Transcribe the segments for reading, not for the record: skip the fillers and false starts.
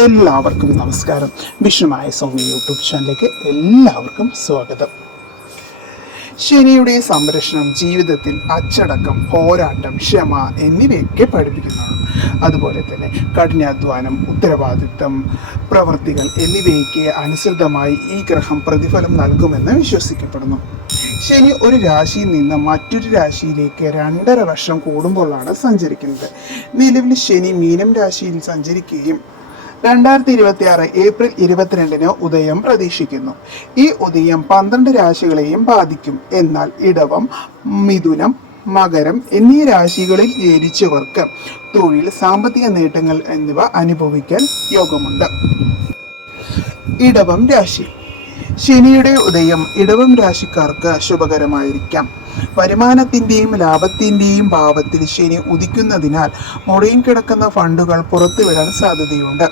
എല്ലാവർക്കും നമസ്കാരം. വിഷ്ണുമായ സൗമ്യ യൂട്യൂബ് ചാനലിലേക്ക് എല്ലാവർക്കും സ്വാഗതം. ശനിയുടെ സംരക്ഷണം ജീവിതത്തിൽ അച്ചടക്കം, പോരാട്ടം, ക്ഷമ എന്നിവയൊക്കെ പഠിപ്പിക്കുന്നതാണ്. അതുപോലെ തന്നെ കഠിനാധ്വാനം, ഉത്തരവാദിത്തം, പ്രവൃത്തികൾ എന്നിവയ്ക്ക് അനുസൃതമായി ഈ ഗ്രഹം പ്രതിഫലം നൽകുമെന്ന് വിശ്വസിക്കപ്പെടുന്നു. ശനി ഒരു രാശിയിൽ നിന്ന് മറ്റൊരു രാശിയിലേക്ക് 2.5 വർഷം കൂടുമ്പോഴാണ് സഞ്ചരിക്കുന്നത്. നിലവിൽ ശനി മീനം രാശിയിൽ സഞ്ചരിക്കുകയും 2026 ഏപ്രിൽ 22 ഉദയം പ്രതീക്ഷിക്കുന്നു. ഈ ഉദയം 12 രാശികളെയും ബാധിക്കും. എന്നാൽ ഇടവം, മിഥുനം, മകരം എന്നീ രാശികളിൽ ജനിച്ചവർക്ക് തൊഴിൽ, സാമ്പത്തിക നേട്ടങ്ങൾ എന്നിവ അനുഭവിക്കാൻ യോഗമുണ്ട്. ഇടവം രാശി. ശനിയുടെ ഉദയം ഇടവം രാശിക്കാർക്ക് ശുഭകരമായിരിക്കാം. വരുമാനത്തിൻ്റെയും ലാഭത്തിൻ്റെയും ഭാവത്തിൽ ശനി ഉദിക്കുന്നതിനാൽ മുടങ്ങിക്കിടക്കുന്ന ഫണ്ടുകൾ പുറത്തുവിടാൻ സാധ്യതയുണ്ട്.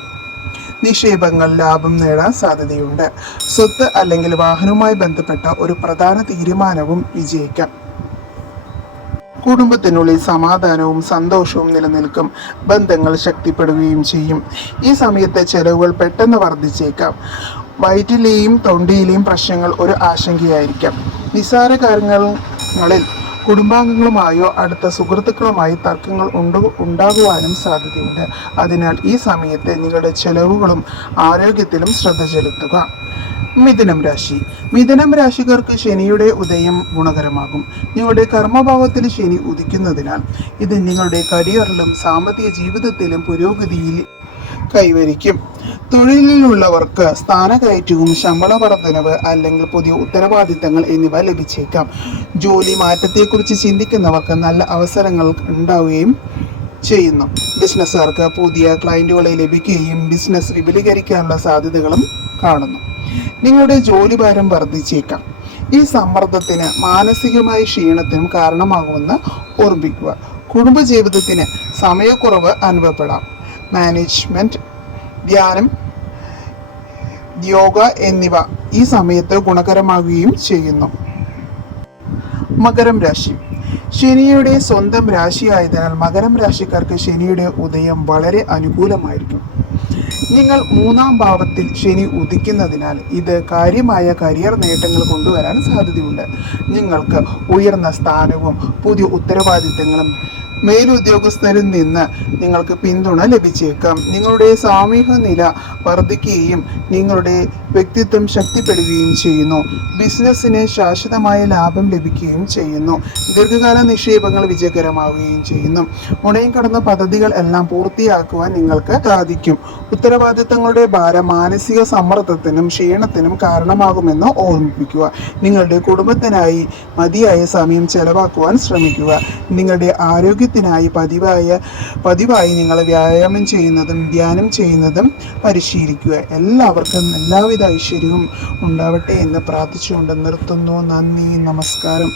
നിക്ഷേപങ്ങൾ ലാഭം നേടാൻ സാധ്യതയുണ്ട്. സ്വത്ത് അല്ലെങ്കിൽ വാഹനവുമായി ബന്ധപ്പെട്ട ഒരു പ്രധാന തീരുമാനവും വിജയിക്കാം. കുടുംബത്തിനുള്ളിൽ സമാധാനവും സന്തോഷവും നിലനിൽക്കും. ബന്ധങ്ങൾ ശക്തിപ്പെടുകയും ചെയ്യും. ഈ സമയത്ത് ചെലവുകൾ പെട്ടെന്ന് വർദ്ധിച്ചേക്കാം. വയറ്റിലെയും തൊണ്ടയിലെയും പ്രശ്നങ്ങൾ ഒരു ആശങ്കയായിരിക്കാം. നിസ്സാര കാര്യങ്ങളിൽ കുടുംബാംഗങ്ങളുമായോ അടുത്ത സുഹൃത്തുക്കളുമായി തർക്കങ്ങൾ ഉണ്ടാകുവാനും സാധ്യതയുണ്ട്. അതിനാൽ ഈ സമയത്ത് നിങ്ങളുടെ ചെലവുകളും ആരോഗ്യത്തിലും ശ്രദ്ധ ചെലുത്തുക. മിഥുനം രാശി. മിഥുനം രാശിക്കാർക്ക് ശനിയുടെ ഉദയം ഗുണകരമാകും. നിങ്ങളുടെ കർമ്മഭാവത്തിൽ ശനി ഉദിക്കുന്നതിനാൽ ഇത് നിങ്ങളുടെ കരിയറിലും സാമ്പത്തിക ജീവിതത്തിലും പുരോഗതിയിൽ കൈവരിക്കും. തൊഴിലിലുള്ളവർക്ക് സ്ഥാനക്കയറ്റവും ശമ്പള വർധനവ് അല്ലെങ്കിൽ പുതിയ ഉത്തരവാദിത്തങ്ങൾ എന്നിവ ലഭിച്ചേക്കാം. ജോലി മാറ്റത്തെക്കുറിച്ച് ചിന്തിക്കുന്നവർക്ക് നല്ല അവസരങ്ങൾ ഉണ്ടാവുകയും ചെയ്യുന്നു. ബിസിനസ്സുകാർക്ക് പുതിയ ക്ലയൻറ്റുകളെ ലഭിക്കുകയും ബിസിനസ് വിപുലീകരിക്കാനുള്ള സാധ്യതകളും കാണുന്നു. നിങ്ങളുടെ ജോലിഭാരം വർദ്ധിച്ചേക്കാം. ഈ സമ്മർദ്ദത്തിന് മാനസികമായ ക്ഷീണത്തിനും കാരണമാകുമെന്ന് ഓർമ്മിക്കുക. കുടുംബജീവിതത്തിന് സമയക്കുറവ് അനുഭവപ്പെടാം. മാനേജ്മെന്റ്, ധ്യാനം, യോഗ എന്നിവ ഈ സമയത്ത് ഗുണകരമാകുകയും ചെയ്യുന്നു. മകരം രാശി. ശനിയുടെ സ്വന്തം രാശിയായതിനാൽ മകരം രാശിക്കാർക്ക് ശനിയുടെ ഉദയം വളരെ അനുകൂലമായിരിക്കും. നിങ്ങൾ 3-ാം ഭാവത്തിൽ ശനി ഉദിക്കുന്നതിനാൽ ഇത് കാര്യമായ കരിയർ നേട്ടങ്ങൾ കൊണ്ടുവരാൻ സാധ്യതയുണ്ട്. നിങ്ങൾക്ക് ഉയർന്ന സ്ഥാനവും പുതിയ ഉത്തരവാദിത്തങ്ങളും മേലുദ്യോഗസ്ഥരിൽ നിന്ന് നിങ്ങൾക്ക് പിന്തുണ ലഭിച്ചേക്കാം. നിങ്ങളുടെ സാമൂഹിക നില വർദ്ധിക്കുകയും നിങ്ങളുടെ വ്യക്തിത്വം ശക്തിപ്പെടുകയും ചെയ്യുന്നു. ബിസിനസ്സിന് ശാശ്വതമായ ലാഭം ലഭിക്കുകയും ചെയ്യുന്നു. ദീർഘകാല നിക്ഷേപങ്ങൾ വിജയകരമാവുകയും ചെയ്യുന്നു. മുടങ്ങി കടന്ന പദ്ധതികൾ എല്ലാം പൂർത്തിയാക്കുവാൻ നിങ്ങൾക്ക് സാധിക്കും. ഉത്തരവാദിത്തങ്ങളുടെ ഭാരം മാനസിക സമ്മർദ്ദത്തിനും ക്ഷീണത്തിനും കാരണമാകുമെന്ന് ഓർമ്മിപ്പിക്കുക. നിങ്ങളുടെ കുടുംബത്തിനായി മതിയായ സമയം ചെലവാക്കുവാൻ ശ്രമിക്കുക. നിങ്ങളുടെ ആരോഗ്യത്തിനായി പതിവായി നിങ്ങൾ വ്യായാമം ചെയ്യുന്നതും ധ്യാനം ചെയ്യുന്നതും പരിശീലിക്കുക. എല്ലാവർക്കും എല്ലാവിധ ഐശ്വര്യവും ഉണ്ടാവട്ടെ എന്ന് പ്രാർത്ഥിച്ചുകൊണ്ട് നിർത്തുന്നു. നന്ദി, നമസ്കാരം.